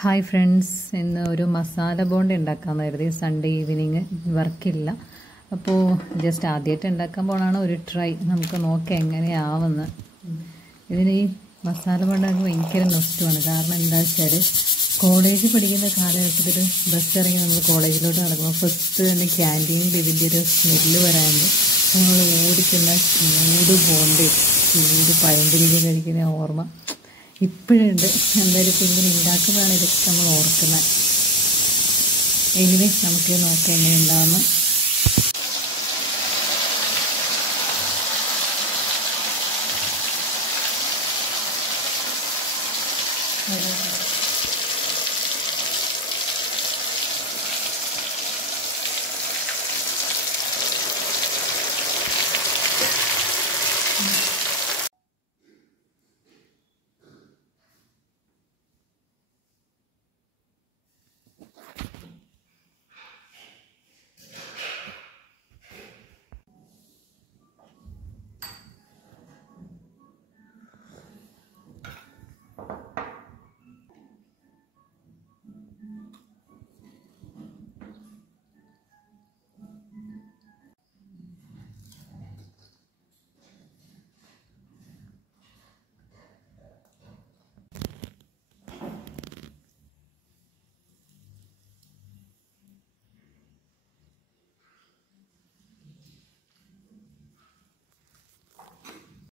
Hi friends, ഇന്ന് ഒരു മസാല ബോണ്ട ഉണ്ടാക്കാമെന്ന് കരുതി. സൺഡേ ഈവനിങ് വർക്കില്ല, അപ്പോൾ ജസ്റ്റ് ആദ്യമായിട്ട് ഉണ്ടാക്കാൻ പോകണമാണ്. ഒരു ട്രൈ നമുക്ക് നോക്കാം എങ്ങനെയാവുമെന്ന്. ഇതിന് ഈ മസാല ബോണ്ട ഭയങ്കര നൊസ്റ്റുമാണ്. കാരണം എന്താ വെച്ചാൽ കോളേജിൽ പഠിക്കുന്ന കാലഘട്ടത്തിൽ ബസ് ഇറങ്ങി നമ്മൾ കോളേജിലോട്ട് നടക്കുമ്പോൾ ഫസ്റ്റ് തന്നെ ക്യാൻറ്റീനിൽ ഇതിൻ്റെ ഒരു സ്മെല്ല് വരാറുണ്ട്. നമ്മൾ ഓടിക്കുന്ന ചൂട് ബോണ്ട, ചൂട് പഴംപൊരിയൊക്കെ കഴിക്കുന്ന ഓർമ്മ ഇപ്പോഴുണ്ട്. എന്തായാലും ഇപ്പോൾ ഇങ്ങനെ ഉണ്ടാക്കുമ്പോഴാണ് ഇതൊക്കെ നമ്മൾ ഓർക്കുന്നത്. എനിവേ നമുക്ക് നോക്കാം എങ്ങനെ ഉണ്ടാകുന്നത്.